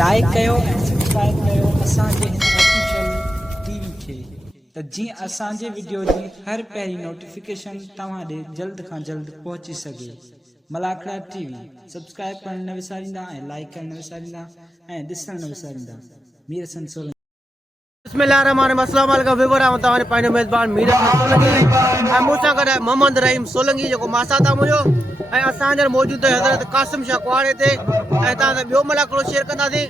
Like कयो ऐं subscribe कयो असांजे हिन ऑफिशियल टीवी खे त जीअं असांजे वीडियो जी हर पहिरीं नोटिफिकेशन तव्हां ॾे जल्द खां जल्द पहुची सघे। मलाखड़ा टीवी सब्सक्राइब करण न विसारींदा ऐं लाइक करण न विसारींदा ऐं ॾिसण न विसारींदा। मीर हसन सोलंकी। बिस्मिल्लाहिर्रहमानिर्रहीम। अस्सलाम वालेकुम वीवर आऊं तव्हांजो पंहिंजो मेज़बान मीर हसन सोलंकी ऐं मूंसां गॾु मोहम्मद रहीम सोलंकी जेको मां सां था मुंहिंजो ऐं असां हींअर मौजूदु आहे हज़रत कासिम शाह कुआड़े ते ऐं तव्हां सां ॿियो मलाखड़ो शेयर कंदासीं।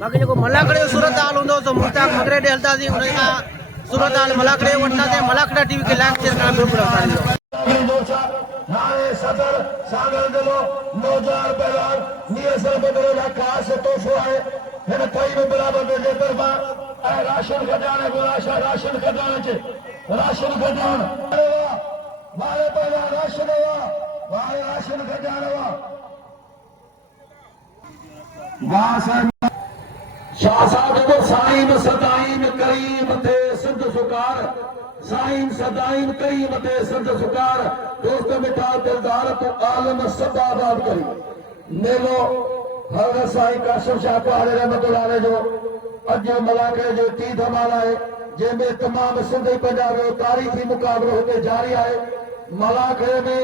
बाक़ी जेको मलाखड़े जो सूरत हाल हूंदो सो मुश्ताक मगरे ॾे हलंदासीं उन खां सूरत हाल मलाखड़े जो वठंदासीं। मलाखड़ा टीवी खे लाइक शेयर करणु बिल्कुलु विसारींदो। नारे सदर सागर दिलो नौजवान पहलवान मीर हसन बदरो का खास तोहफो है हिन कोई भी बराबर जे तरफा ऐं राशन खजाने गुलाशा राशन खजाने चे राशन खजान वाले पहलवान राशन वाले राशन खजाने वाह शाह साहब को साईं सदाईं करीम थे सिंध सुकार साईं सदाईं करीम थे सिंध सुकार दोस्त मिठा दिलदार तो आलम सब आबाद करी मेलो हर साईं कासिम शाह कुआड़े रहमतुल्लाह जो अॼु मलाखड़े जो टी धमाल आहे जंहिंमें तमामु सिंधी पंजाब जो तारीख़ी मुक़ाबिलो हुते जारी आहे। मलाखड़े में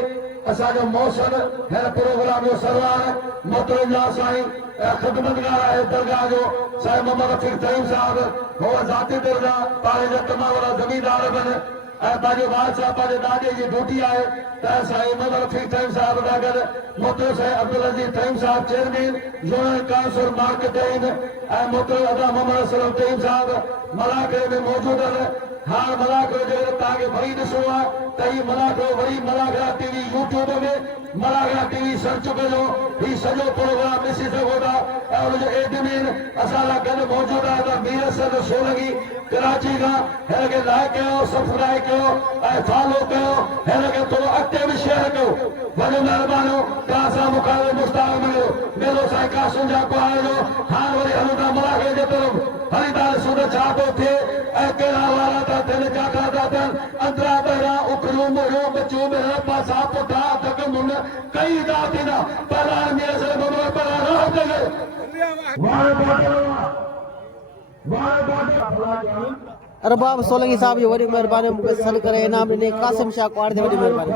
असांजो मौसम हिन प्रोग्राम जो सरदार मोहतरम साईं ख़िदमतगार आहे दरगाह जो साईं मोहम्मद रफ़ीक तईम साहब हो ज़ाती दरगाह पाणे जा तमामु वॾा ज़मीनदार आहिनि ऐं पंहिंजे बादशाह पंहिंजे ॾाॾे जी ड्यूटी आहे त साईं मोहम्मद रफ़ीक तईम साहब सां गॾु मोहतरम साईं अब्दुल अज़ीज़ तईम साहब चेयरमैन ज़ोनल काउंसिल मार्केटिंग ऐं मोहतरम अदा मोहम्मद असलम तईम साहब मलाखड़े में मौजूदु आहिनि। हाणे मलाखड़ो जेकर तव्हांखे वरी ॾिसणो आहे त हीउ मलाखड़ो वरी मलाखड़ा टीवी यूट्यूब में मलाखड़ा टीवी सर्च कजो हीउ सॼो प्रोग्राम ॾिसी सघो था ऐं हुनजो एडमिन असां सां गॾु मौजूदु आहे त मीर हसन सोलंकी कराची खां हिन खे लाइक कयो सब्सक्राइब कयो ऐं फॉलो कयो हिन खे थोरो अॻिते बि शेयर कयो। वॾो महिरबानी तव्हां सां मुखालिफ़ मुश्ताक मिलियो मेलो साईं कासिम शाह कुआड़े जो। हाणे वरी हलूं था मलाखड़े जे तरफ़ हरीदार सूद छा थो थिए ऐं कहिड़ा वारा था थियनि काका था थियनि अंदरा ॿाहिरां उखरियूं मोरियूं बचियूं ॿाहिरां पासा पुठा धक मुन कई था थींदा पहलान मीर हसन बदरो अरबाब सोलंकी साहब जी वॾी महिरबानी मूंखे सॾु करे इनाम ॾिने कासिम शाह कुआड़े ते वॾी महिरबानी।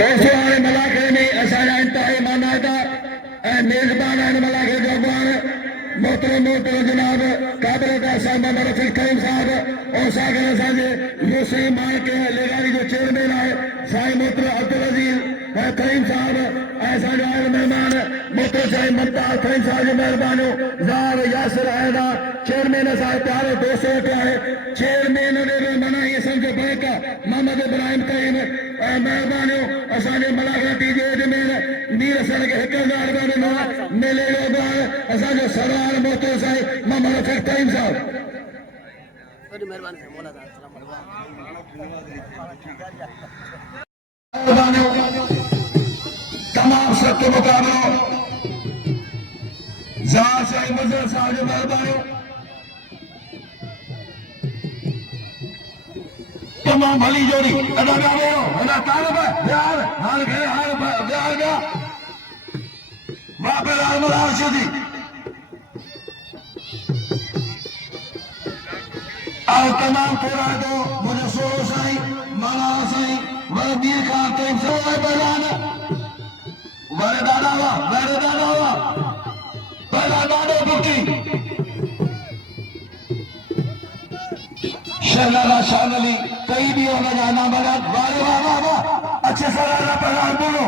दोस्तों हाणे मलाखड़े में असांजा इंतिहाई मानाता ऐं मेज़बान आहिनि मलाखड़े जो अॻवान मोहतरम जनाब काबिल साईं मोहम्मद रफ़ीक तईम साहब और सां गॾु असांजे यूसी मार्केट लेगारी जो चेयरमैन आहे साईं मोहतरम अब्दुल अज़ीज़ तईम साहब ऐं असांजा आयल महिमान मोहतरम साईं मुमताज़ तईम साहब जी महिरबानियूं ज़ार यासिर आहिदा चेयरमैन असांजो प्यारो दोस्त वेठो आहे चेयरमैन ॾे माना ईअं सम्झो बैंक मोहम्मद इब्राहिम तईम ऐं महिरबानियूं असांजे मलाखड़ा टीवी जे एडमिन मीर हसन खे 1000 रुपया ॾिनो आहे मेले जो अॻवान असांजो सरदार मोहतरम साईं मोहम्मद रफ़ीक तईम साहब। तमाम सख्त मुकाबलो ज़ार साईं मुज़र साहब जो महिरबानियूं तमाम भली जोड़ी अदा गावो अदा तालब यार हाल गए हाल यार गया वाह पे लाल मलाशदी और तमाम पूरा दो मुझे सोलो साईं माला साईं वह मीर खान तईम से पहलान वरे दादा वा पहला दादो बुकी शहनाला शान अली कई भी होना जाना बना वारे वाह अच्छे सरारा पहलान बोलो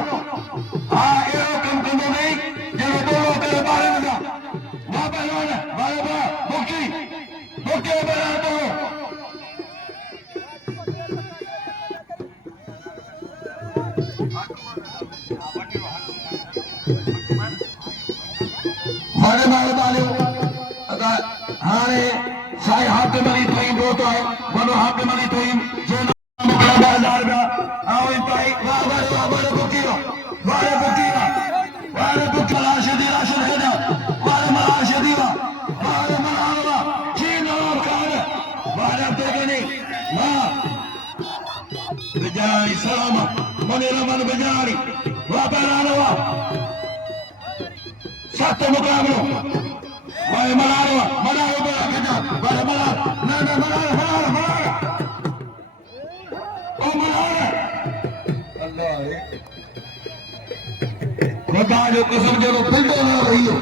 हाँ एरो कम कम नहीं जब बोलो तेरे बारे में था वाह पहलान वाह बुकी पहलान बोलो बड़े महिरबानी हाणे साईं हाकिम अली तईम रोतो आहे वॾो हाकिम अली तईम जो 1000 रुपया आओ इंतिहाई वारे बुकी मलाशदी राशन खजा वारे मलाशदी वारे मलावा चीन और खान वारे अब्दुल वाह बिजारी सलाम मने रमन बिजारी वाह पहलान वाह सख्त मुकाबलो भाई मलारो बड़ा खजा बड़ा बड़ा ना ना मलार ओ मलार अल्लाह खुदा जो कसम जो फिल्डो ना रही हो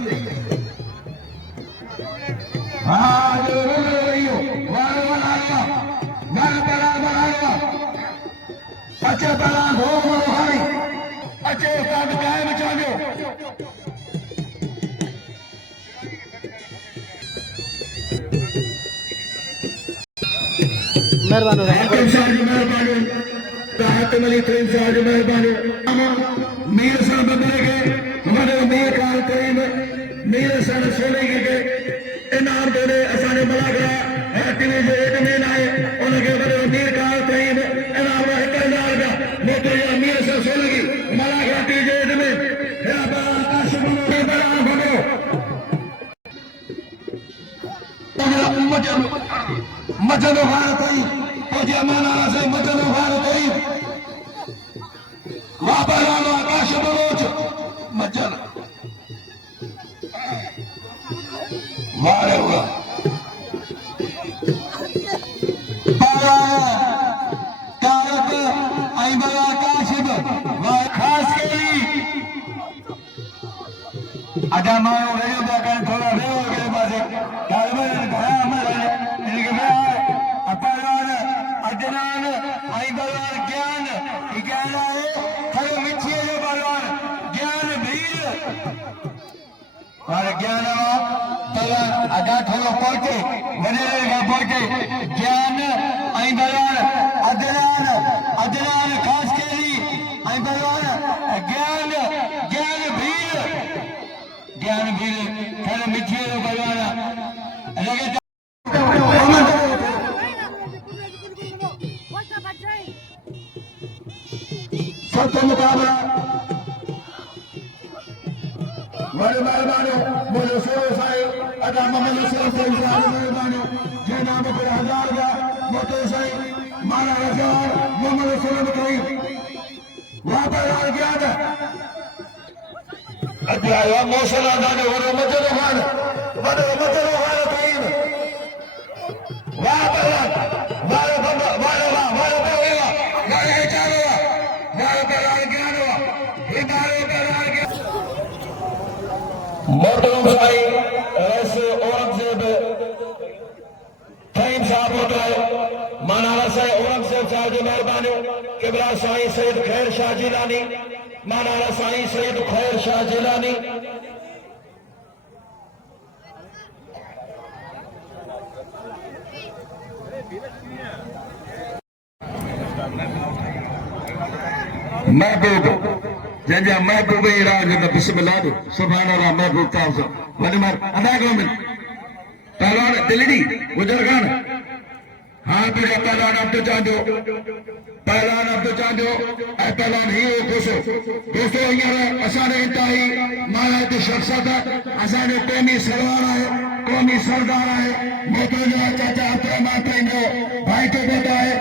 हाँ जो फिल्डो रही हो वाला वाला बड़ा अच्छे बड़ा हो भाई अच्छे उस्ताद कायम चालो मेहरबानी मेहरबानी मीर साहब बदले हमारे मीर काल करीम मीर सन सोने के इनाम देने असाने मला गया है टीवी जो एक में आए उनके बड़े मीर काल करीम इनाम है इनाम का मोटे या मीर सन सोने की मला गया टीवी जो एक में है बड़ा आकाश में बड़ा बनो मजन भारत ही मुझे माना से मजन भारत ही वापरानो आकाश बलोच मजन वारे हुआ पाया कारक आई बड़ा आकाश खास के लिए आजा मारो रेडियो का कर थोड़ा रेडियो के पास कारबन घरा में इनके में अपरान अजनान आई बलवान ज्ञान ज्ञान आए थले मिठी जो बलवान ज्ञान भीर और ज्ञान बलवान आजा थलो पहुंचे वने का पहुंचे ज्ञान आई बलवान अजनान अजनान खास के लिए आई बलवान ज्ञान ज्ञान भीर ज्ञान भी खैर मिठिए बलवाना लगे सबसे मुकाबला बड़े मेहरबानी मुझे सोलो साई अदा मोहम्मद सल्लल्लाहु अलैहि वसल्लम मेहरबानी जे नाम पर 1000 का मोटे साई माना हजार मोहम्मद सल्लल्लाहु अलैहि वसल्लम वहां पर आ गया था अध्याय मौसला दाने वरो मजरो खान कहीं वाह बल्ला वाह वाह वाह वाह वाह चारो वाह बलाल ज्ञान हिदारे बलाल ज्ञान मोहतरम भाई ऐसे औरंगजेब टाइम साहब होता है माना साईं औरंगजेब साहब जी मेहरबानी किबला साईं सैयद खैर शाह जिलानी माना साईं सैयद खैर शाह जिलानी महबूब जंहिंजा महबूब ई राज त बिस्मिल्लाह सुभान अल्लाह महबूब ताज़ वॾी मार अदा कयो मिल पहलवान दिल्ली बुजुर्गान हाँ तुझे पहलवान अब तो चांदो पहलवान अब तो चांदो ऐ पहलवान ही दोस्तों यार असाने इंतहाई माला तो शख्सियत असाने कौमी सरदार है कौमी सरदार है मोतो जो चाचा अब्दुर्रहमान पंहिंजो भाई तो बेटा है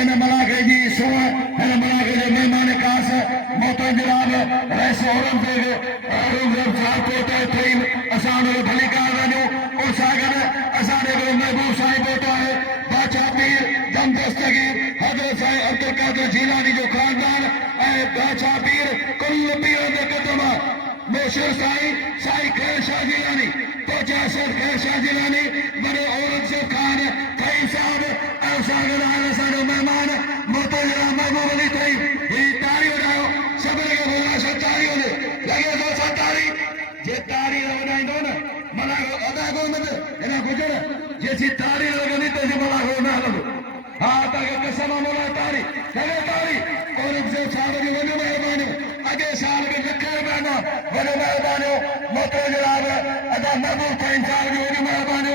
इन मलाके जी सुवा इन मलाके जो मेहमान खास मोतो जनाब रईस औरंगजेब साहब पोतो थई असानो भली कार वञो ओ सागर असाने महबूब साईं पोतो है बादशाह पीर दम दस्तगीर हजरत साईं अब्दुल कादिर जीलानी जो खानदान बादशाह पीर कुल पीर दे कदम मोशर साईं साईं खैर शाह जीलानी पहुंचा सर खैर शाह जीलानी बड़े औरंगजेब खान थई साहब सागर साडो मेहमान मोतजरा महबूब अली थई ही तारी वडायो सब के बोला सतारी होले लगे तो सतारी जे तारी वडाइंदो न मला अदा को मत एना गुजर जे सी तारी लगनी तो जे मला हो ना लगो हां ताके कसम मोला तारी लगे तारी औरंगजेब साहब जी वने मेहरबानी अगे साल में लखे गाना वने मेहरबानी मोतजरा अदा महबूब खान साहब जी वने मेहरबानी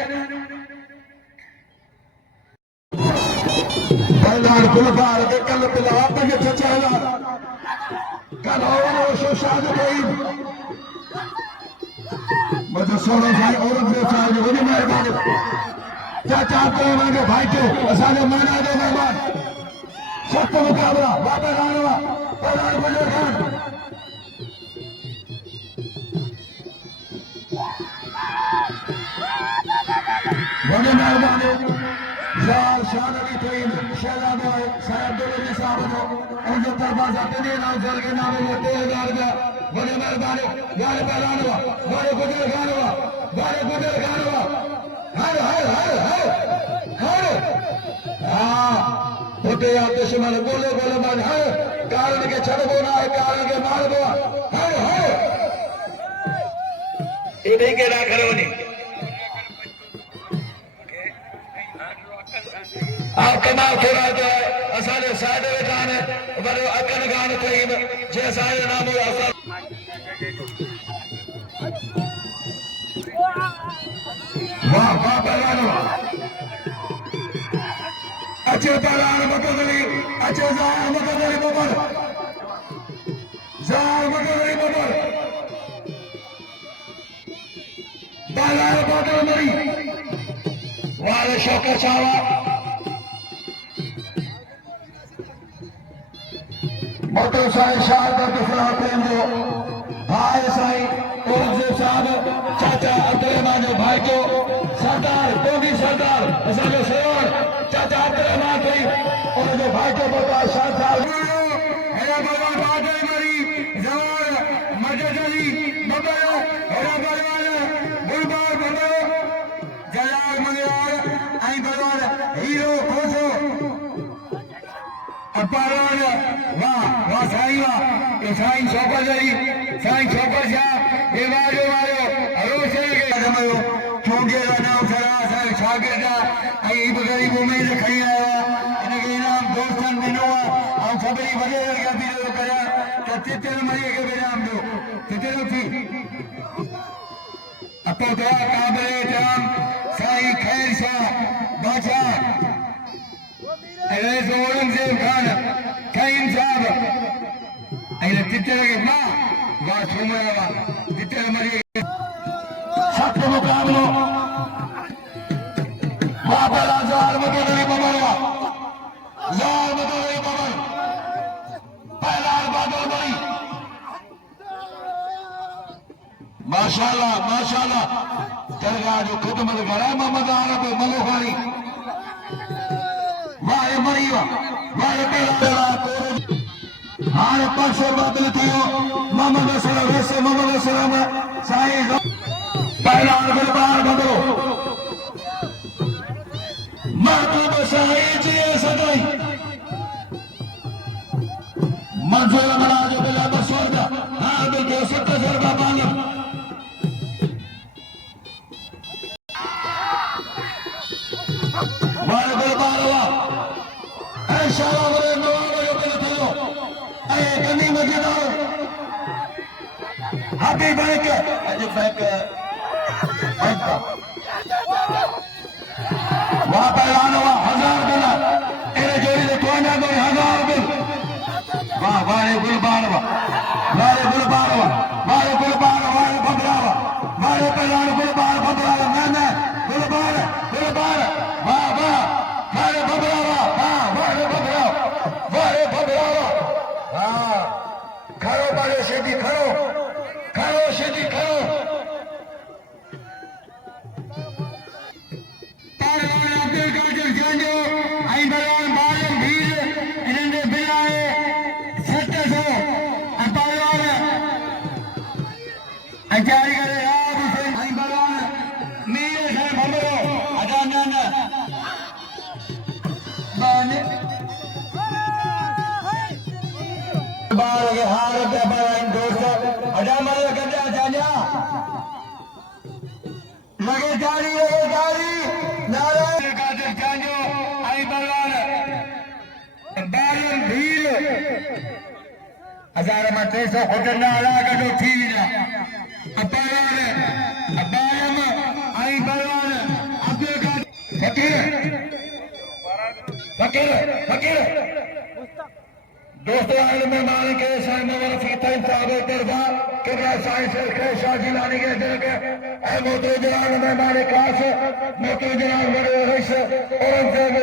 पहलवान गुलबार के कल पिला पे चचेला कल और शाद कोई मुझे सोना भाई औरंगजेब साहब जी वने मेहरबानी चाचा को मांगे भाई के असाने माना दो मेहमान सख्त मुकाबला वापस आना पहलवान बुजुर्ग मेहरबानी शान अली तरीन शहजाद साहब दोनों साहब हो उनके तरफा जाते नहीं नाम सर के नाम में 3000 रुपया बड़े मेहरबानी गाने पहलान हुआ गाने गुजर गान हुआ गाने गुजर गान हुआ हर हर हर हर हर हाँ होते या दुश्मन बोले बोले मन हर कारण के छड़बो ना है कारण के मारबो हर हर ये नहीं के ना करो नहीं आप कमाल थोड़ा जो है असाले साइड में गाने बड़े अकल गाने कहीं जैसा है नाम हो असल वाह वाह पहलवान अच्छे पहलवान बकरी अच्छे जाए बकरी बबर जाए बकरी बबर पहलवान बकरी मरी वाले शौकर चावा मोटो साईं शाहदर के खिलाफ जो भाई साईं औरंगजेब साहब चाचा अब्दुलरहमान जो भाई को सरदार टोनी सरदार असांजो सेवार चाचा अब्दुलरहमान भाई और जो भाई को बता शाह साहब हेरा भगवान बादल मरी जवान मदद अली बबरो हेरा भगवान गुलबार बबरो जलाल मंगलार आई भगवान हीरो खोजो अपारान वाह वाह साईं वाह ये साईं शौकत अली साईं शौकत शाह ये वारो वारो अरोशे के जमयो चूंडिया का नाम सरा साईं शागिर्द आई बगरी उम्मीद खई आया इनके इनाम दोस्तन दिनो हम सभी वगैरह का भी करा तो तितर मरी के विराम दो तितर थी अपो दुआ काबिल राम साईं खैर शाह बादशाह ऐसे औरंगजेब खान कईम साहब ऐसे तितर के माँ वाह सुमरा वाह तितर मरी सत्य मुकाबलो वाह पहला जार बदली बबरवा जार बदली बबर पहला बादल बड़ी माशाल्लाह माशाल्लाह दरगाह जो खिदमत करा मोहम्मद आरब मलोहारी वाह मरी वाह पहला हाणे पासे बदल थियो मोहम्मद सल्लल्लाहु अलैहि वसल्लम मोहम्मद सल्लम साईं पहला गुलबार बदलो महबूब साईं जी सदाई मंजूर मना जो बिला मसूद हां बिल्कुल सत्य सरबा बांग वाह गुलबार वाह इंशाअल्लाह रे नवाब जो बिल थियो ऐ कनी मस्जिद हबीब बैंक अज बैंक वहां पहलवान हुआ 1000 बिल तेरे जोड़ी ने कोई ना कोई 1000 बिल वाह वाह गुलबार वाह गुलबार वाह गुलबार वाह बबरावा वाह पहलवान गुलबार बबरावा ना गुलबार गुलबार वाह वाह बबरावा वाह बबरावा हाँ खड़ो बारे सीधी खड़ो खड़ो सीधी खड़ो लगे जारी नारायण कादिर जांजो आई बलवान बारियन भील 1000 में 300 होटल आला गडो थी विना अपारान अबायम आई बलवान अब्दुल कादिर फकीर दोस्तों आए मेहमान के साईं मोहम्मद फतेह साहब दरबार किबला साईं शेख शाह जिलानी के दिल के ऐ मोहतरम जनाब मेहमान खास मोहतरम जनाब बड़े रईस औरंगजेब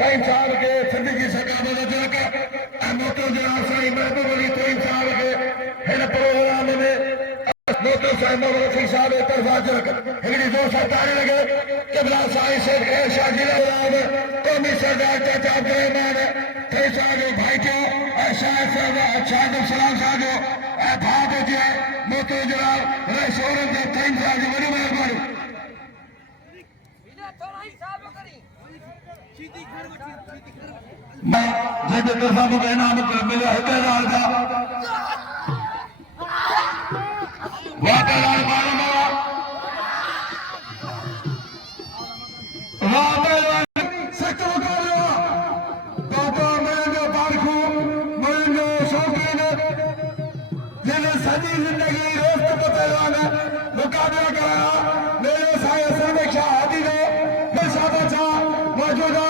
साईं साहब के जिंदगी सकाबत दिल के ऐ मोहतरम जनाब साईं महबूब अली तरीन साहब के इन प्रोग्राम में मोतो साहिब रफी साहब पर वाजक हिगड़ी दोस्त तारे लगे किबला साईं शेख शाह जिला कौमी सरदार चाचा अब्दुल थे साहब भाई जो शायद साहब शाहिद सलाम साहब जो भाग जे मोतो जनाब रशोरन दे थैंक साहब जी बड़ी मेहरबानी मैं जब तरफा को इनाम मिला है कहलाल का वाह कहलाल बालमा वाह कहलाल सचो करो बाबा मेरे बारखू मेरे शौकीन जिन्हें सदी जिंदगी रोज को पहलवान मुकाबला कराया मेरे साय समीक्षा हादी ने मैं सादा था मौजूदा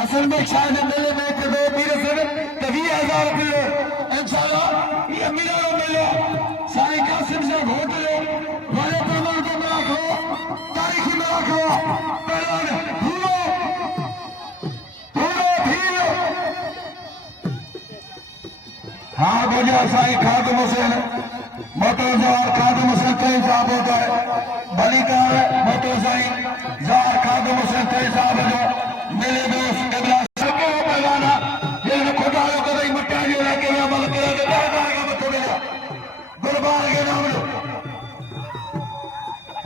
असल में शायद मेले में के दो पीर से 20,000 रुपये इंशाल्लाह ये मिला मिला साईं कासिम से वोट लो वाले प्रमाण को में रखो तारीखी में रखो पहले भूलो भीलो हाँ बोलिए साईं खादिम हुसैन मोतो जार खादिम हुसैन कई साहब होता है भली का मोतो साईं जार खादिम हुसैन कई साहब जो मेरे दोस्त कबला सबको पहलाना ये खुदाओं को नहीं मट्टा जो लगे या मल के लगे जाएगा मत मिला गुरबान के नाम लो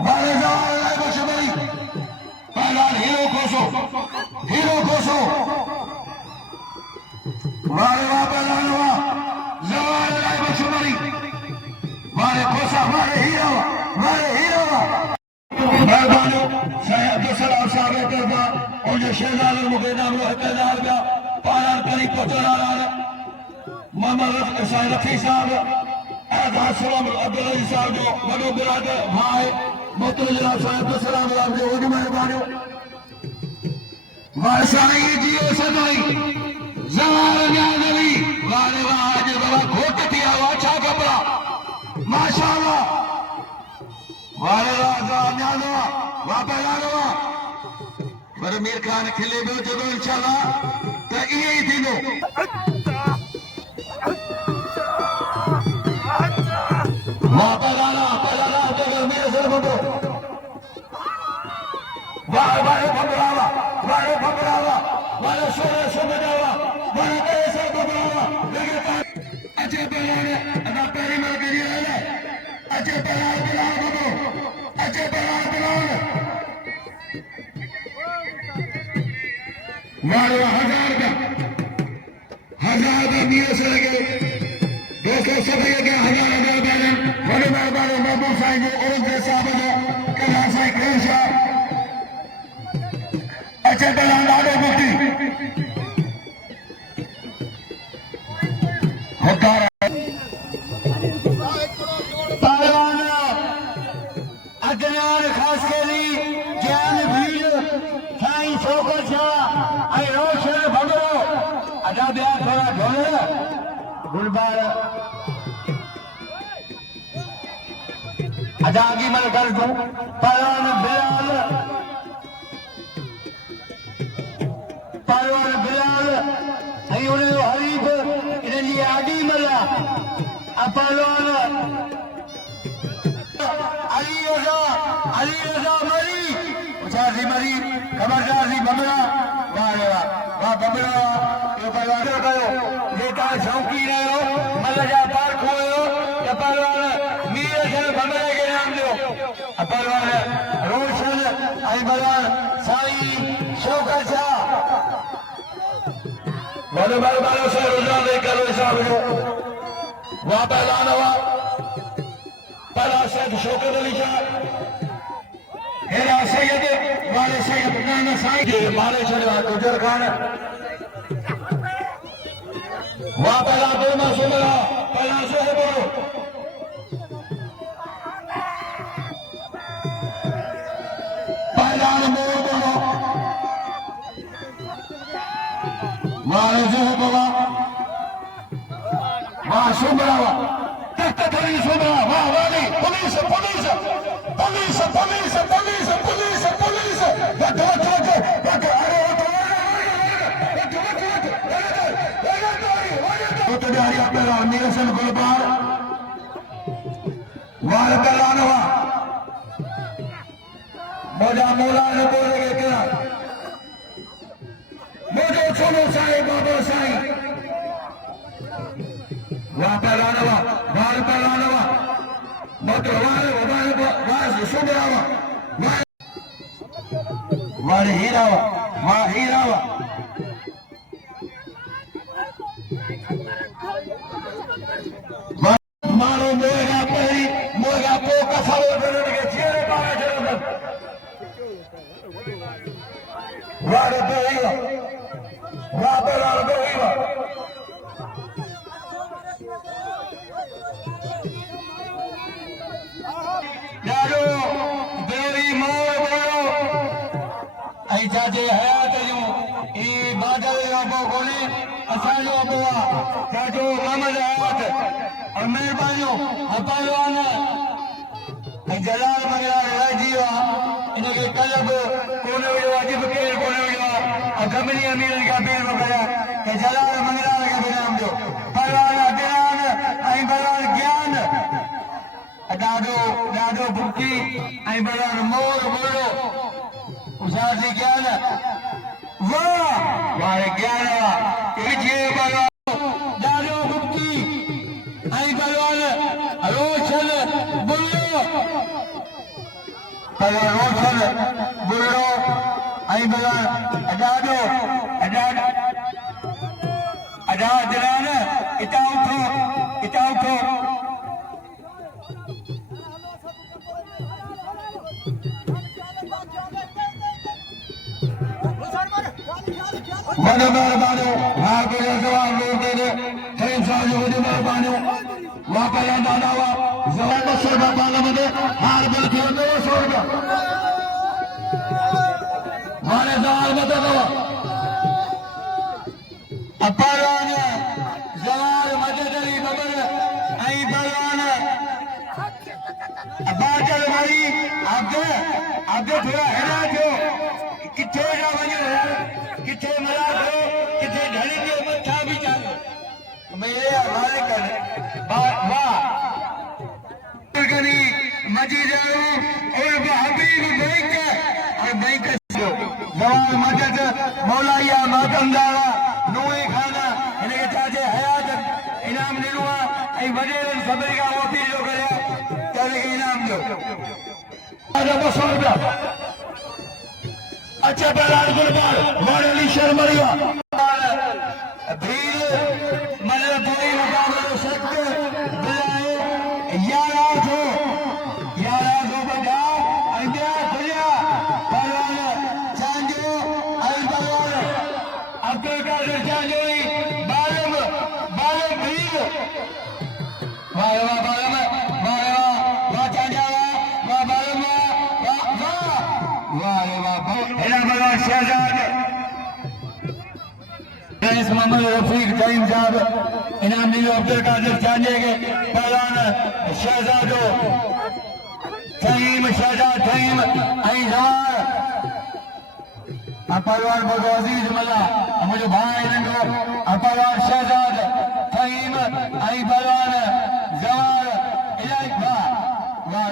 वाले जवान लाए बशमरी पहला हीरो कोसो वाले वहां पहलाना जवान लाए बशमरी वाले कोसा वाले हीरो मेहरबानी साहब अब्दुल साहब करदा और जो शहजाद मुगेना कहलाल का पारा करी पहुंचना मोहम्मद रफी साहब आजाद सलाम अब्दुल अजीज साहब जो वडो बिरादर भाई मोतुल्ला साहब सलाम जो वडी मेहरबानी वासाई जियो सदाई जवान न्याज़वी वाले आज बाबा घोट दिया अच्छा कपड़ा माशाअल्लाह वाले राजा न्याज़वा वा पहलावा पर मीर खान खिले बो जो इंशाल्लाह तो ये ही थींदो वाह पहलाना जो मेरे सर बोलो वाह भगरावा वाह शोर बजावा वाह कैसे भगरावा लेकिन अच्छे पहलाने अदा पहली मार के लिए है अच्छे पहलाने बोलो अच्छे पहलाने मारो 1000 का मीर से लगे 200 सभी के 1000 बैलन बड़े मेहरबानी महबूब साईं जो औरंगजेब साहब जो कला साईं कृष्णा अच्छे पहलान लाडो मुक्ति होता पहलवान अजनान खास के लिए ज्ञान भीड़ साईं शौकत शाह आई रोशन भगरो अदा ब्याह थोड़ा ढोल गुलबार अदागी मल कर दूं पहलवान बिलाल ऐं उन जो हरीफ इन्हनि जी आडी मला पहलवान अली रज़ा मरी खबरदार सी बमरा वाह बमरा यो पहलवान कयो जेका शौकीन आयो मल जा पार्क हुयो त पहलवान मीर खे बमरे के नाम दियो पहलवान रोशन ऐं पहलवान साईं शौकत शाह वॾो महिरबानी से रुझान करो साहब जो वाह पहलवान हुआ पहला सैयद शौकत अली शाह हेरा सैयद वाले सैयद नाना साईं के मारे छड़वा गुजर खान वाह पहला दो मां सुमरा पहला से बोलो पहला मोर बोलो वाह जो बोला वाह सुमरा तख्त वाली सुना वाह वाली police police police police police police police what what what what अरे तैयारी आपल्याला निरसन गुलबार वार पहलवानवा मोजा मोला न बोलेगे क्या मोजो छोड़ो साईं बाबा साईं वार पहलवानवा मोटो वार सुबरावा वार हीरावा मारो मोगा पहली मोगा पोका सालो करने के चेहरे पावे जरूरत वार बेईवा वार बेईवा यारो बेरी मोर बोलो ऐसा जे हयात जो ई बादल अबो कोने असाजो अबोआ ताजो मोहम्मद हयात और मेहरबानियों हपालवान ऐं जलाल मंगला रहिजी वियो आहे इनखे कल्ह बि कोन वियो अॼु बि केरु कोन वियो आहे ऐं गमनी अमीरनि खां पेर मोकिलिया त जलाल मंगला खे बि इनाम ॾियो पलवान अज्ञान ऐं पलवान ज्ञान ॾाढो ॾाढो बुकी ऐं पलवान मोर बोलो उसासी ज्ञान वाह वाह ज्ञान विजय पलवान ॾाढो बुकी ऐं पलवान रोशन बुल्लो पलवान रोशन बुल्लो ऐं पलवान ॾाढो अदा जलान इतां उठो वॾो महिरबानी हार को जवाब लोग दे दे कई साल जो वॾी महिरबानी वहाँ पर दादा जवाब 200 रुपया पाला मदे हार बिल के 200 रुपया माने दाल मदे दो अपरवान जवाब मदे दरी बबर आई बलवान बाजल भाई आगे थोड़ा हेरा जो किथे जा वञो किथे मरा दो किथे ढड़ी जो मथा भी चालो मेरे हवाले कर वाह गनी मजीद और हबीब बैंक और बैंक जवाब मदद मौलाया मातमदारा नूए खाना इनके चाचे हयात इनाम ॾिनो आहे ऐं वॾेरनि सभिनी खां वफ़ी जो करे त इनाम ॾियो 200 रुपया अच्छा पहलान गुलबार वाली शर्मरिया भीड़ मतलब पूरी मुकाबले सकते बुलाए 11 बजा इंडिया खुलिया पहलवान चांजो आई पहलवान अब्दुल कादिर चांजोई बालम भीड़ वाह चांजा वाह बालम वाह शहजाद मोहम्मद रफीक तईम साहब इनाम ॾिनो अब्दुल कादिर चांजे के पहलवान शहजादो तईम शहजाद तईम ऐं ज़वार पहलवान बहुत अज़ीज़ मला मुंहिंजो भाउ नंढो पहलवान शहजाद तईम ऐं पहलवान ज़वार इलाही वाह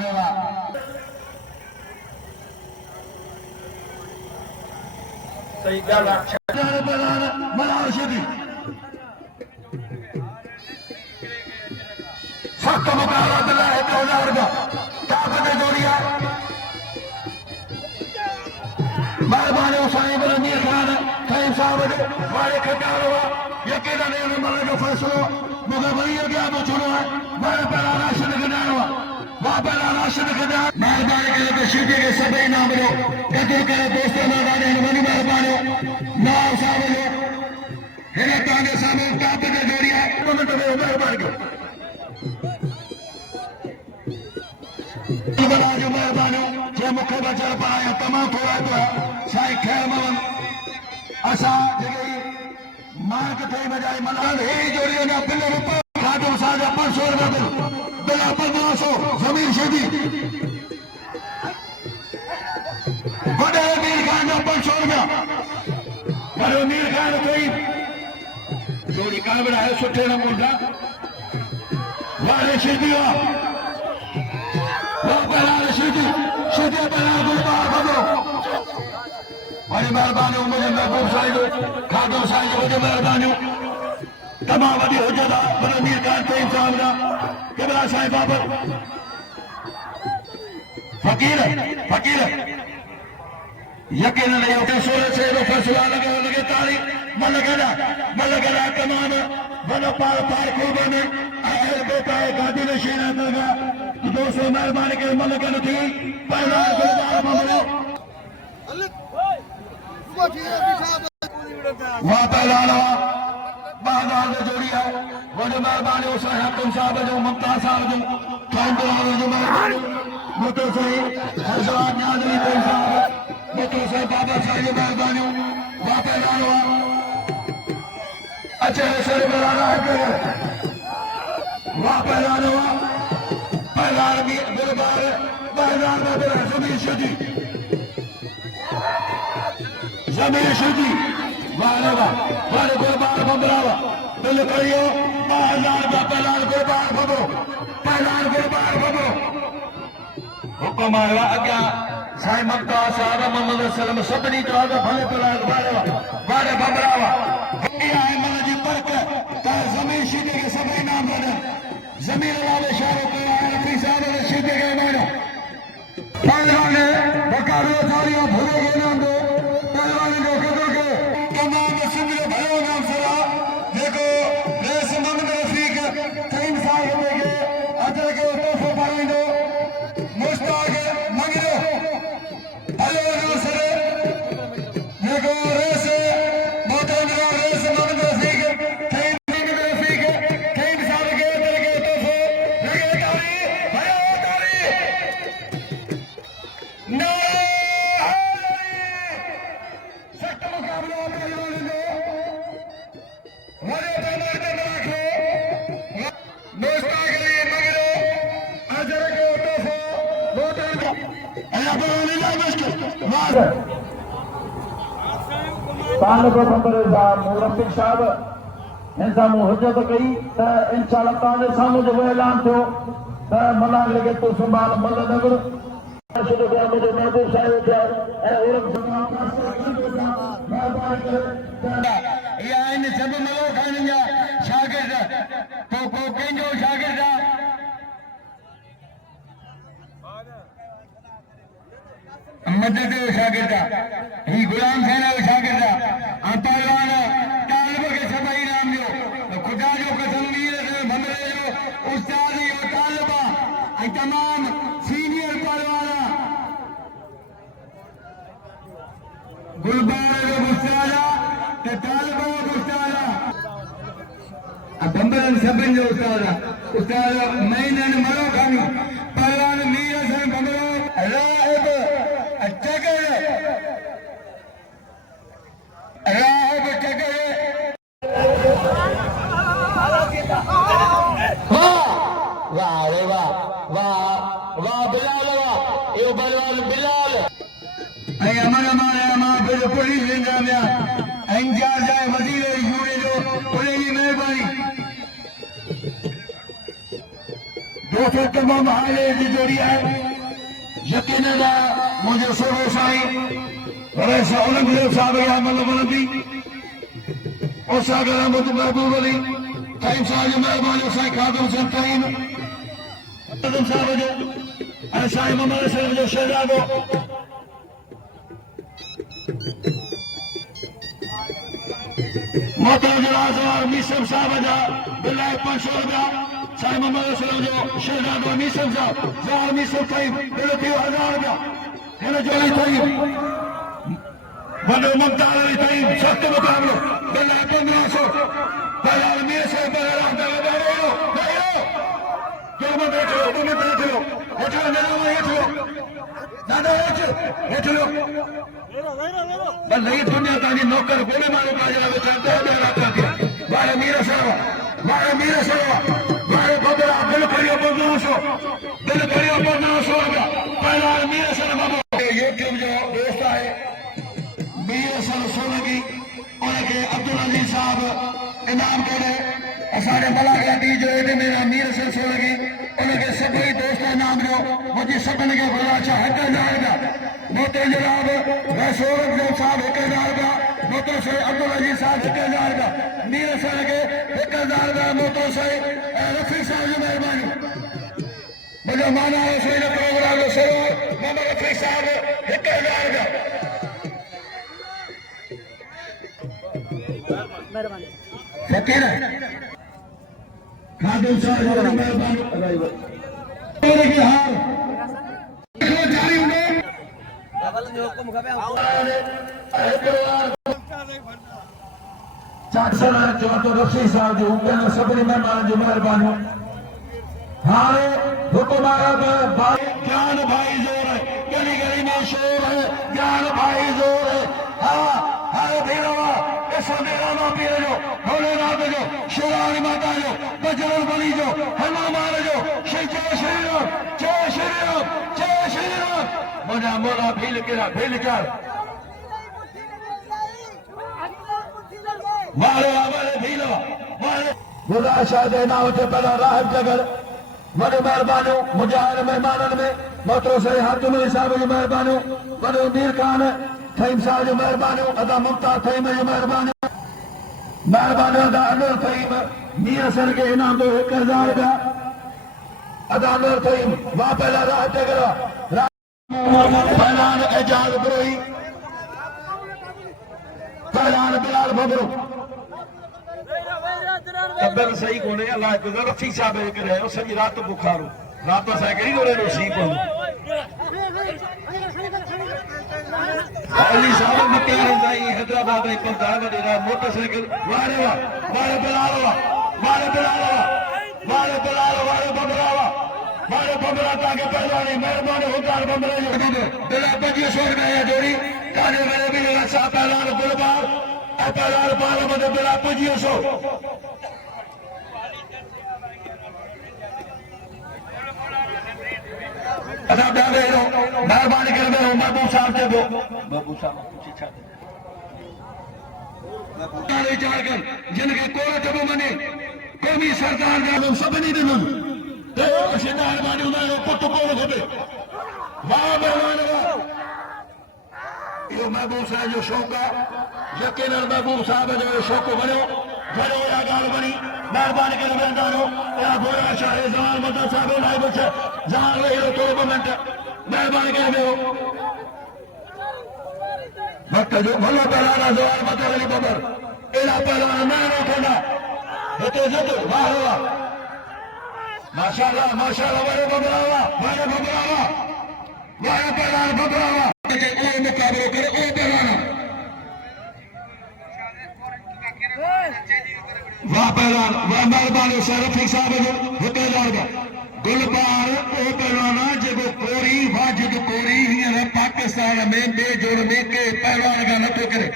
सही ॻाल्हि सख्त मुकाबला दिला है 2000 रुपया ताकत जोड़ी है मेहरबानी साईं बुलंदी खान साईं साहब वाले खटार हुआ यकीन नहीं मरण जो फैसलो मुझे वही गया वो छुड़ो है मैं पहला राशन खटार हुआ वहाँ पहला राशन खटार मेहरबानी करे तो शीटे के सभी नाम लो कदर करे दोस्तों मेहरबानी मनी मेहरबानी नाम साहब लो हेरे ताने साहब ताकत जोड़ी है मेहरबानी को जो मेहरबानी जे मुख्य बचल पाया तमाम थोड़ा तो साईं खैर मवन असा जगह मार के थे बजाय मलाल हे जोड़ी ना बिल रुपए खाटो साजा 500 रुपए बिल वारो मीर खान कोई जोड़ी काबड़ा है सुठे नमूना वारे शिदियो वो पहला शिदी शिदी पहला गुलबार बनो बड़ी मेहरबानी मुझे महबूब साहिब खादम साहिब मुझे मेहरबानी तमाम वडी हुजत वारो मीर खान कोई साहब ना किबला साहिब बाबर फकीर फकीर यकीन नहीं होता सोरे से वो फैसला लगे ताली मन लगा तमाम वन पार पार खूबे में अहल बेटा है गादी में शेर लगा दोस्तों मेहरबानी के मन लगे थी पहला गुलबार बनो वहाँ पहला बाजार में जोड़ी है वही मेहरबानी उस हाकिम साहब जो ममता साहब जो जो मेहरबानी मुझे सही हजरात नाज़रीन कोई साहब मुझे सही बाबा साहब मेहरबानी वहाँ पहला अच्छे से बनाना है कि वहाँ पहला पहला गुलबार बाजार में जमीन शुद्धि वाले गुलबार बमरावा दिल करियो 2000 का पहला गुलबार बमो हुक्म आया अग्या साईं ममता साहब मोहम्मद सल्लम सभिनी जो भले वारे बमरावा है मन जी परक त ज़मीन शीदे के सभई नाम वॾनि ज़मीन वाले इशारो कयो आहे रफ़ी साहब ने शीदे के मानो पहलवान बकारो थालियां भरे के नाम दो पहलवान जो के तमाम सिंध जो भयो नाम सरा देखो रेस मोहम्मद रफीक तीन साल हो गए अजल के तोहफो पाइंदो मुश्ताक मंगरो हेलो नासर देखो रेस मोहतरम रेस मोहम्मद रफीक तीन रफीक तीन साल के अजल के तोहफो लगे ताली भयो ताली ना सख्त मुकाबला पहलवान ने वरे कमर पे रखो मुश्ताक अली मंगरो अजर को तोहफो मोहतरम अल्लाह बरौनी ला मुश्किल वाह तालिब नंबर मुरब्बिक साहब हिन सां मूं हुजत कई त इंशाअल्लाह तव्हांजे साम्हूं जेको ऐलान थियो त मलाक लॻे थो संभाल मल नगर शुरू कया मुंहिंजो महबूब साहिब थिया ऐं इहा आहिनि सभु मलो खाननि जा शागिर्द को कंहिंजो शागिर्द आहे मदद जो शागिर्द आहे ही गुलाम खान जो शागिर्द आहे ऐं पहलवान तालिब खे सभई इनाम ॾियो ख़ुदा जो कसम वीर भंडरे जो उस्ताद इहो तालिब आहे ऐं तमामु सीनियर पहलवान आहे गुलबार जो उस्ताद आहे त तालिब जो उस्ताद आहे बंबरनि सभिनि जो उस्ताद आहे उस्ताद महीननि मरो खानियूं पहलवान मीर हसन बंबरो राहिब टकर वाह रे वाह बिलाल वाह यो बलवान बिलाल ऐं अमर माने मां फिर पुलिस इंजाम या इंचार्ज आहे वज़ीर यूए जो उन्हें जी महिरबानी दोस्तों तमाम हाले जी जोड़ी आहे यकीनन मुझे सोरो साईं रईस औरंगज़ेब साहब या मल वलंदी ओसागर अहमद महबूब अली ताईं साहब जी महिरबानी साईं खादम साहब ताईं खादम साहब जो ऐं साईं मोहम्मद सलीम जो शहजादो मोहतरम जनाज़वार मीसम साहब जा बिलाए 500 रुपया साईं मोहम्मद सलीम जो शहजादो मीसम साहब ज़ार मीसम ताईं बिल थियो 1000 रुपया हिन जोड़ी ताईं वॾो मुमताज़ अली ताईं सख़्त मुक़ाबिलो बिलाए 1500 पहला मीर साहब बगैर नहीं दुनिया तानी नौकर गोले मारो काजला बेचाते हैं वारे मीर सवा वारे बदला बिल करियो 1500 पहला मीर सवा बाबू यूट्यूब जो दोस्त है मीर सवा सोलगी मुझे सपन के खुदा चाह जाएगा मोते जनाब रसूल साहब 1000 का मोतो से अब्दुल अजीज साहब 1000 का मीर सर के 1000 का मोतो से रफी साहब की मेहरबानी मुझे माना है सही प्रोग्राम में शुरू मोहम्मद रफी साहब 1000 का मेहरबानी फकीर खादिम साहब की मेहरबानी की हार जारी हुए चाचा जो तो रफी साहब जो ऊपर सभी मेहमान जो मेहरबानी हारे हुक्म ज्ञान भाई जोर है गली गली में शोर है ज्ञान भाई जोर है हाँ हारे भीरवा इस मेरा पीर जो भोलेनाथ जो शिवानी माता जो बजरंग बली जो हनुमान जो श्री जय श्री राम जय श्री राम जय श्री राम मुझा मोला भील कर मारे हमारे भीलो मारे खुदा शायद नाव से पहला राहब जगर वॾो महिरबानी मुजाहिर महिमाननि में मोटरो से हातिम साहब जी महिरबानी वॾो मीर खान थईम साहब जी महिरबानी अदा मुमताज थईम जी महिरबानी महिरबानी अदा अनवर थईम मीर सर के इनाम दो 1000 का अदा अनवर थईम वहां पहला राह जगर पहलान एजाज ब्रोही पहलान बिलाल बबरू तबर सही कोने अल्लाह गुज़र रफी साहब करे ओ सजी रात बुखारो रात सा करी दोरे नो सी को अली साहब मक्के रंदाई हैदराबाद में पंदा वडेरा मोटरसाइकिल वारे वारे बिलाल वारे बबरावा वारे बबरा ताके पहलवानी मेहरबानी हुकार बबरा जो बिला बजी छोड़ गया जोड़ी काने मेरे भी रक्षा पहलवान गुलबार पहलवान बाल मदे बिला बजी सो अदा डाले रो मेहरबानी कर दो महबूब साहब दे दो महबूब साहब पूछी छा तारे जाकर जिनके कोल जब मने कौमी सरदार जा सब नहीं दिनु ते अशे मेहरबानी उन्हें पुत कोल खबे वाह मेहमान वाह यो महबूब साहब जो शौक यकीनन महबूब साहब जो शौक बनो घरो या गाल बनी मेहरबानी कर वेंदानो या गोरा शाह जवान मदद साहब लाई बचे जहां रही तो मोमेंट मेहरबानी कर दो वक्त जो भलो पहला जवान मदद अली बबर एला पहला मैं न खोना होते जद वाह वाह माशाल्लाह वारे बबरावा वारे पहला बबरावा के ओ मुकाबला करे ओ पहला वाह पहलवान वाह मेहरबानी रफी साहब जो 1000 का गुलबार ओ पहलवाना जेको कोरी वाजिद कोरी हींअर पाकिस्तान में बे जोड़ में के पहलवान का नथो करे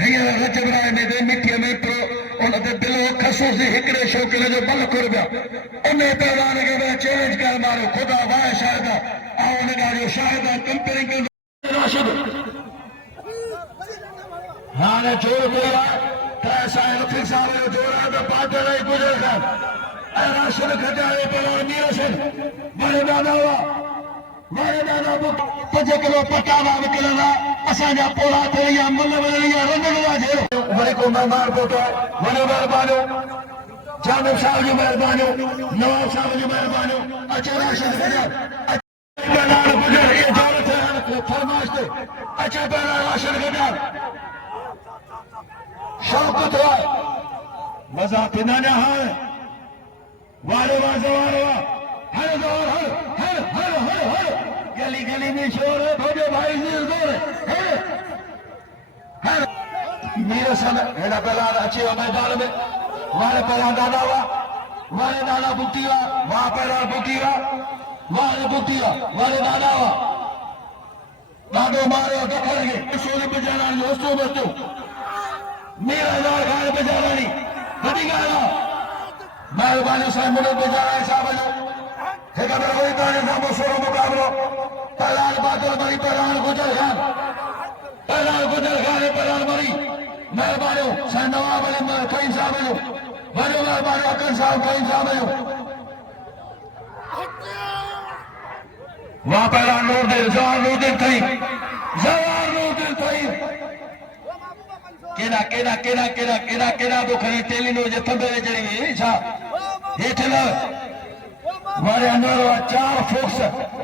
हींअर रजबराय में दे मिठीअ में प्रो उन ते दिलो खसो से हिकड़े छोकिरे जो बल खुर पिया उन पहलवान खे चैलेंज कर मारो खुदा वाह शायद आ उन जो शायद कंपेयरिंग राशिद हाणे जोड़ कोई ऐसा रफी साहब जो जोड़ा तो पाटे नहीं गुजर खान राशिद खजाए पहलवान मीर से बड़े दादा पंज किलो पटावा विकिणंदा असांजा पोला थेलिया मुल वलिया रंगला जे वरी को मेहमान पोतो वॾो महिरबानी जामिर साहब जी मेहरबानी नवाब साहब जी मेहरबानी अचे राशिद खजाए पहलवान गुजर ये दौलत है फरमाइश ते अचे पहलवान राशिद खजाए शौकत है मजा पिनाना है वारे वारे हर दौर हर गली गली में शोर है भोजे भाई जी जोर है हर मेरे सन हेड़ा पहला अच्छे मैदान में वारे पहला दादा हुआ वारे दादा बुट्टिया वहां पहला बुट्टिया वारे बुट्टिया वारे दादा हुआ दादो मारो दखल के सोने पे जाना दोस्तों बच्चों मेरा नाम खान पे जा रही बड़ी गाना मेहरबानी साहब मुझे पे जा रहा साहब जो एक मेरा कोई गाने साहब सोरो मुकाबलो पहलान बादल मरी पहलान गुजर खान पहलान मरी मेहरबानी साहब नवाब अली कई साहब जो बड़े मेहरबानी अकन साहब कई साहब जो वाह पहला नूरदीन जवान नूरदीन करीम जवान नूरदीन करीम केड़ा केड़ा केड़ा केड़ा केड़ा केड़ा बुखरी टेलिनो जे थंबे जड़ी छा हेठल वारे अंदर चार फोक्स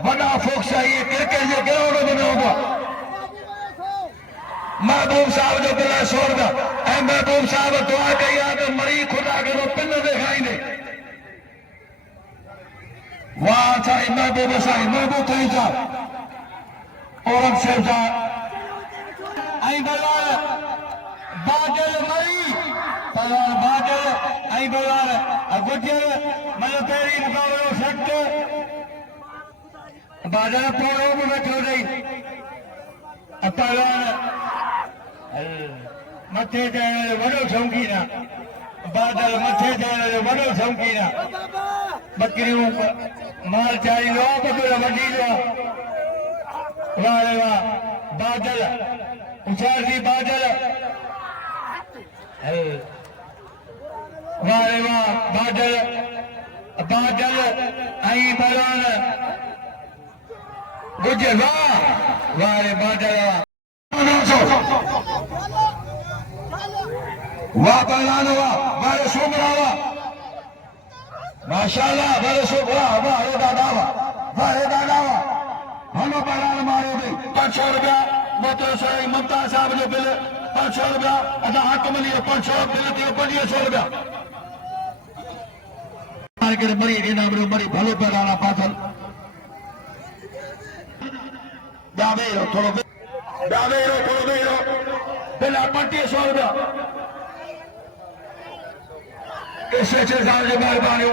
बड़ा फोक्स ये क्रिकेट जे ग्राउंड में होगा महबूब साहब जो बिला छोड़ दा ऐ महबूब साहब दुआ कई आ तो मरी खुदा के रो पिन दिखाई दे वाह साईं महबूब कई जा औरंगजेब जा आई बलाल बादल मरी बलाल बादल आई बलाल गुजर मन पेरी मुकाबलो सट बादल पोड़ो में बैठो रही बलाल मथे जाने वडो शौकीन बादल मथे जाने वडो शौकीन बकरियों माल चारी लो बकरा वडी लो वाह वाह बादल उचारती बादल वाह वाह बादल बादल आई बलाल गुजर वाह वाह बादल वाह पहलान वाह वाह सुमरावा माशाल्लाह वाह सुमरा वाह रे दादा वाह हनो पहलान मारो गई 500 रुपया मोटर साई ममता साहब जो बिल 500 रुपया अदा हक मिली 500 बिल दियो 500 रुपया मार्केट मरी के नाम रे मरी भलो पहलाना पाथल दावेरो थोड़ो बिल 2500 रुपया इसे साल जी मेहरबानी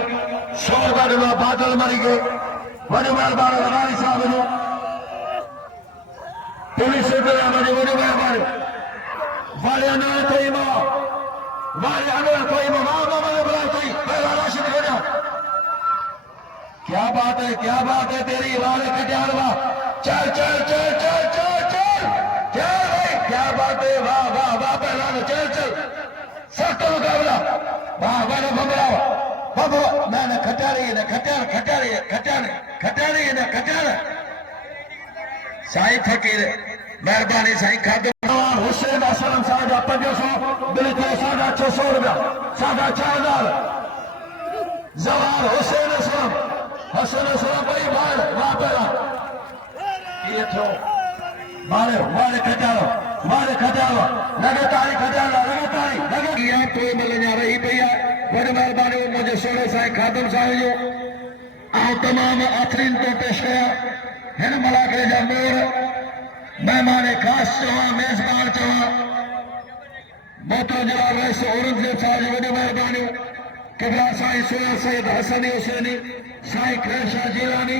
100 रुपया बादल मरी गए वही मेहरबानी रानी साहब नो पुलिस वही मेहरबानी वाले अनवर कोई माँ पहला राशिद हो जाओ क्या बात है तेरी वाले कटियारवा चल चल चल चल चल चल क्या भाई क्या बात है वाह वाह वाह पहला चल चल सख्त मुकाबला वाह वाह बाबा मैंने खटारी साईं फकीर मेहरबानी साईं खादम हुसैन असलम साढ़ा 500 बिल्कुल 650 रुपया 4000 जवान हुसैन असलम भाई वाह पहला ये तो मारे खटारो लगातारी यहाँ कोई मिलने रही भैया बड़ी मेहरबानी मुझे सोने साईं खादम साहिब जो आओ तमाम आखरीन तो पेश कया हिन मलाकड़े जा मोर मेहमान खास चवा मेजबान चवा मोहतरम जनाब रईस औरंगजेब साहब जी वॾी मेहरबानी किबला साईं सोया सैयद हसनी हुसैनी साईं खैर शाह जीलानी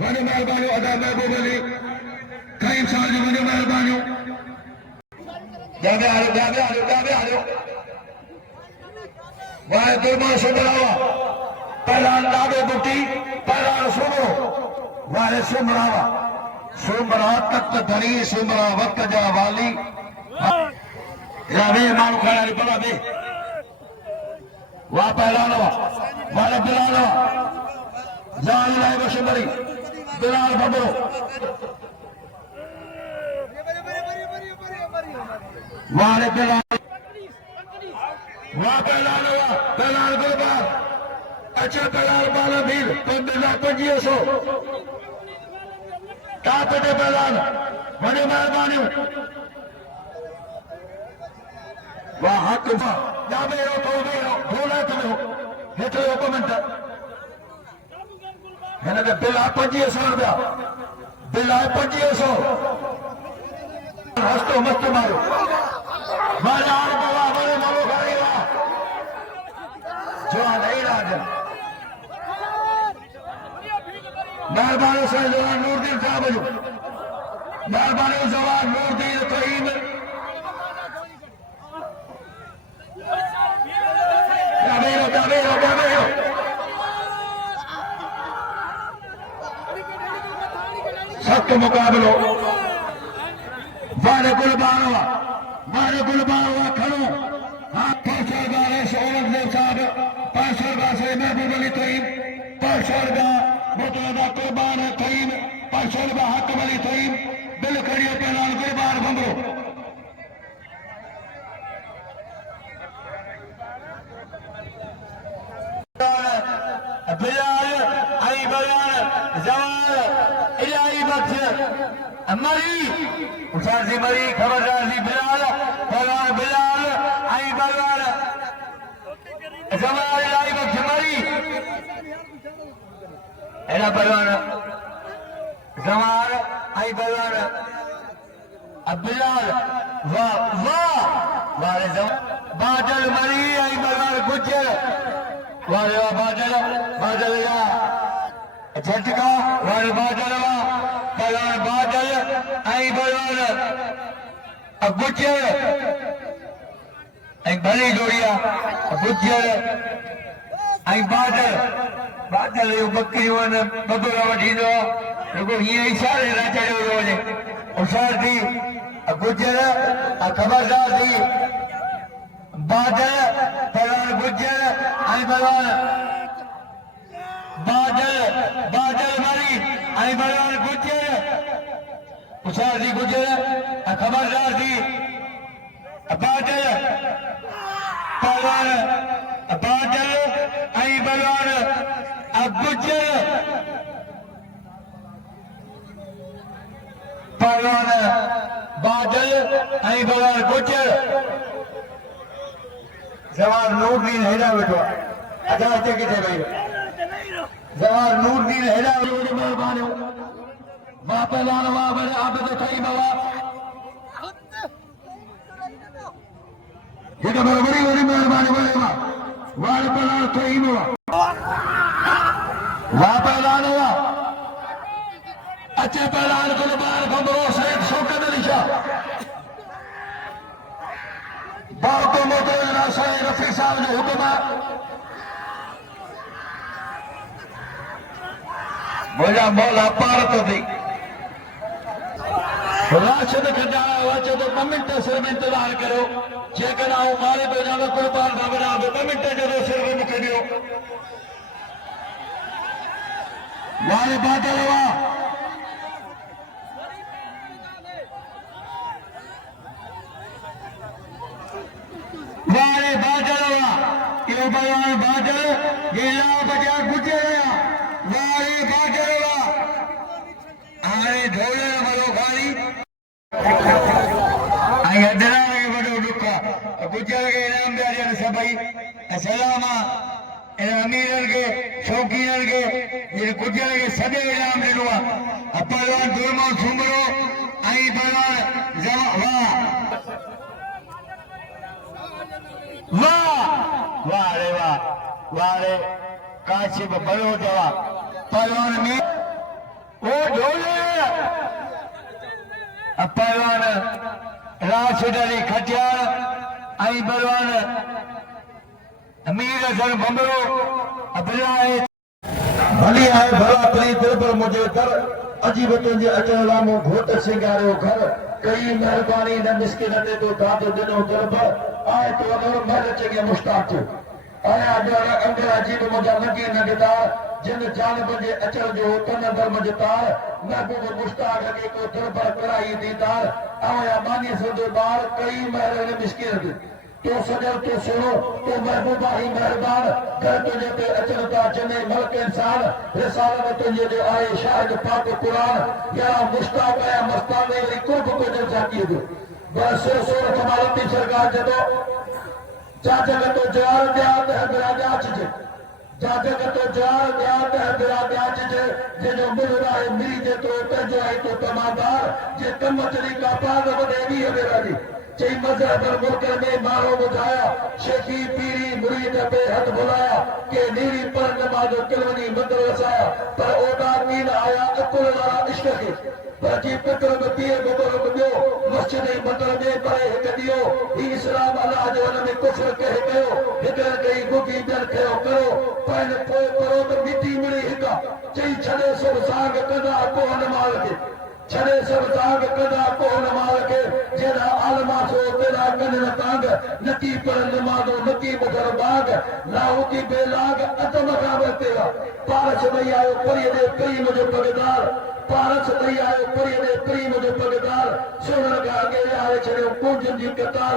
वॾी मेहरबानी अदा महबूब अली कईम साहब जी वॾी मेहरबानी जावे आलो वाहे दुर्मा सुमरावा पहला लाडो बुटी पहला सुमरो वाहे सुमरावा सुमरा तख्त धनी सुमरा वक्त जा वाली यावे मानु खाना बड़ा दे वाह पहला वाले बिलाल जान लाए बशबरी बिलाल बबरो वाले बिलाल वाह पहलान गुलबार अच्छा पहलान बाला भील 2500 कापटे पहलान बड़ी मेहरबानी वाह हक जावेरो तो भूला तुम हेठो मिनट हिन ते बिल आहे 2500 रुपया बिल आहे 2500 हस्तो मस्त मारो बाजार बाबा बड़े मारो करेगा जो नहीं राज मेहरबानी से जवान नूरदीन साहब जो मेहरबानी जवान नूरदीन करीम सख्त मुकाबलो वारे गुलबानवा खड़ो हाँ 500 औरंगजेब साहब 500 से महबूब अली करीम 500 मोतरदा कुर्बान करीम 500 हुसैन बा हक वली तईम बिल खड़ियो पहलवान कुर्बान भंगरो बिलाल आई बयान जवाल इलाही बख्श मरी उसासी मरी खबरदार सी बिलाल पहलवान बिलाल आई बयान जवाल इलाही बख्श मरी एड़ा पहलवान जवाल आई बयान बिलाल वाह वाह वाले जवाल बादल मरी आई बयान गुजर वाले बादल बादल या झटका वाले बादल पहलवान बादल आई बयान गुजर आई भली जोड़िया गुजर आई बादल बादल यो बकरियों ने बदला वठींदो रुको हीअं इशारे न चढ़ियो वञे होशियार थी गुजर खबरदार थी बादल पहलवान गुजर आई पहलवान बादल बादल मरी आई पहलवान गुजर होशियार थी गुजर खबरदार थी बादल पहलवान बादल आई पहलवान गुजर पहलवान बादल आई पहलवान गुजर जवान नूरदीन हेड़ा वेठो अच्छा अचे किथे भई जवान नूरदीन हेड़ा वेठो मेहरबानी वाह पहलवान वाह बड़े आबद थई बाबा ये तो बड़ी बड़ी मेहरबानी वाले वाह पहलवान थई बाबा वाह पहलवान वाह अच्छे पहलवान को बाहर खबरों सैयद शौकत अली शाह बाको मोतोला सैयद रफी साहब जो हुक्म बोला मौला पार तो थी राशिद खजाना वाचे तो 2 मिनट सिर्फ इंतजार करो जेकर आऊं मारे पे जावे कुर्बान बाबरा 2 मिनट जो सिर्फ मुके दियो वाले बादल वाह वाले बादल ये बयान बादल ये ला बजा गुजर वाले बादल आरे ढोले मरो खाली आई अदरा के बड़ो दुखा गुजर के इनाम दे रहे सभई सलामा इन अमीरन के शौकीनन के ये गुजर के सदे इनाम दिनो पहलवान दुर्मो सुमरो आई पहलवान वाह वाह वाह रे वाह रे काशिफ बड़ो जवा पहलवान में वो ढोले पहलवान राशिद अली खटियार आई पहलवान अमीर हसन भंबरो बिलाए भली आए भला तई दिल पर मुझे कर अजीब तुझे अचण लामो घोट सिंगारो घर कई मेहरबानी न मिसकिन ते तो दादो दिनो दिल आए तो अगर महल चंगे मुश्ताक आया अगर अंदर अजीब मुझा लगी न गितार जिन जानब जे अचण जो तन धर्म जितार महबूब मुश्ताक के को दिल पर कराई दीदार आया मानी सदो बार कई महर ने मिसकिन तो सजल तो सुनो तो महबूबा ही मेहरबान कर तुझे पे अचरता जने मलक इंसान रिसालत तुझे जो आए शाहिद पाक कुरान या मुश्ताक है मस्ताने वाली कुर्ब को जल जाती है बस सोर कमालती सरकार जदो जाजग तो जवार दियात है बिराजा चीज जाजग तो जवार दियात है बिराजा चीज जे जो मुलरा है मिरी जे तो तेजो है तो तमादार जे कम चली का पाद बदे भी है बिराजी चई मजहब मुल्क में मारो बुझाया शेखी पीरी मुरीद बेहद बुलाया के नीरी पर नमाज किलवनी मंदिर वसाया पर ओदा नीन आया अकुल वाला इश्क के पर जी पितर में पीर बुजुर्ग बियो मस्जिद मंदिर में परे हिक दियो ही इस्लाम अल्लाह जो में कुफ्र कह गयो हिकर कई गुगी दर कयो करो पर पोइ करो तो मिटी मिली हिका चई छड़े सो साग कदा को नमाज के छड़े सब तांग कदा को नमाज के जेड़ा आलमा सो तेरा कन न तांग नती पर नमाजो नती बदर बाग लाउती बेलाग अतम का तेरा पारस भई आयो परी दे कई मुझे पगदार पारस तई आयो पुरी दे प्री मुझे पगदार सुन लगा आगे आए छड़े कुंज जी कतार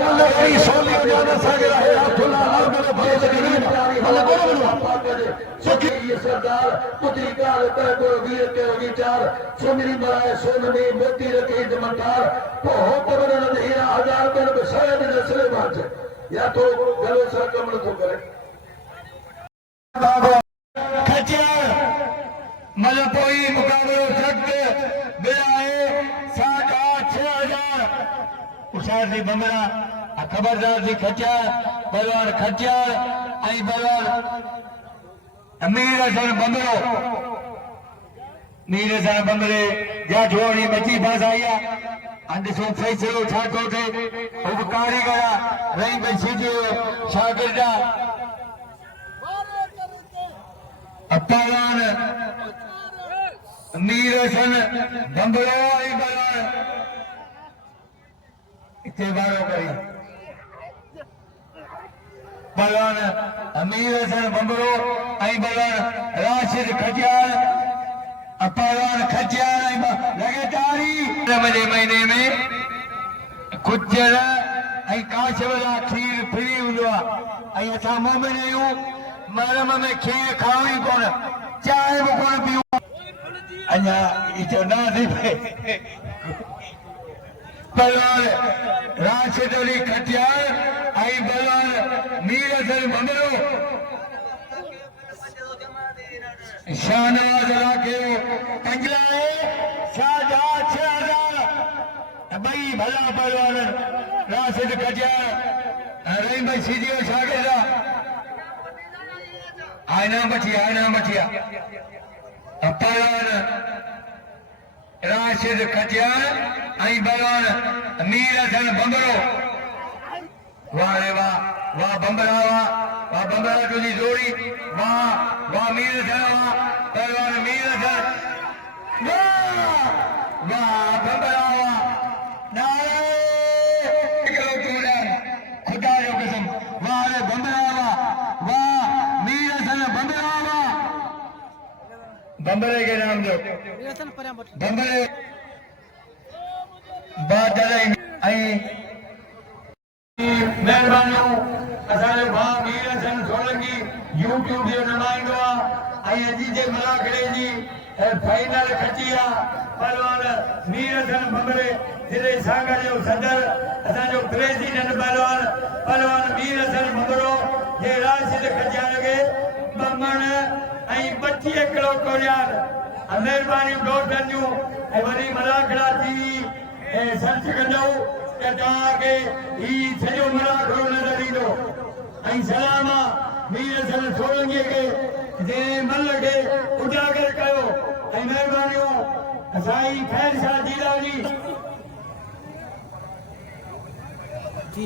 कल कई सोली जाना सागे रहे अब्दुल्ला लाल के गरीब प्यारी हल बोलो पापा दे सुखी ये सरदार पुत्री काल कर को वीर के विचार सुमरी मराए सोननी मोती रखे जमदार तो हो कबर न हीरा हजार कर शायद नस्ल बाज या तो गलो सा कमल तो करे मलपोई मुकाबलो सख्त बिलाए 6000 उशार दी बमरा खबरदार दी खचा बलवान खचा आई बलवान मीर हसन बमरो मीर हसन बमरे जा जोड़ी मची बाज आया अंद सो फैसलो छातो थे उपकारी गया रही में सीधे शागिर्दा अपमान मीर हसन बमरो आई बलवान इतने बारों करी बलवान अमीर हसन बमरो आई बलवान राशिद खटियाल अपमान खटियाल आई लगातारी रमजे महीने में कुचर आई काशवला खीर फ्री हुआ आई असा मोमिन आयूं मरम में खीर खावी कोन चाय भी कोन पीऊ अन्या इतो ना थी बलवान राशिद अली खटियाल आई बलवान मीर हसन बमरो शाहनवाज राखे पंजलाए शाहजहां 6000 भाई भला बलवान राशिद खटियाल रही भाई सीधी शागिर्दा आयना बचिया पहलवान राशिद खटियाल आई बलवान मीर हसन बमरो वाह रे वाह बमरा वाह बमरा तुझी जोड़ी वाह मीर हसन वाह पहलवान मीर हसन वाह बमरा वाह नारे खुदा जो कसम वाह रे बमरा वाह मीर हसन बमरा वाह बम्बरे के नाम जो बम्बरे बादल आई मेहरबानियों असांजो भाउ मीर हसन सोलंकी यूट्यूब जो नुमाइंदो आहे ऐं अजीजे मलाखड़े जी फाइनल खची आहे पहलवान मीर हसन बम्बरे जिले सांगर जो सदर असांजो प्रेसिडेंट पहलवान मीर हसन बम्बरो जे राशिद खटियाल खे बमण ऐं 32 किलो कोरियार मेहरबानी दोस्तनि जूं ऐं वरी मलाखड़ा थी ऐं सर्च कंदव त तव्हांखे ही सॼो मलाखड़ो नज़र ईंदो ऐं सलाम आहे मीर हसन सोलंकीअ खे जंहिं मल खे उजागर कयो ऐं महिरबानियूं साईं खैर शाह जीलानी जी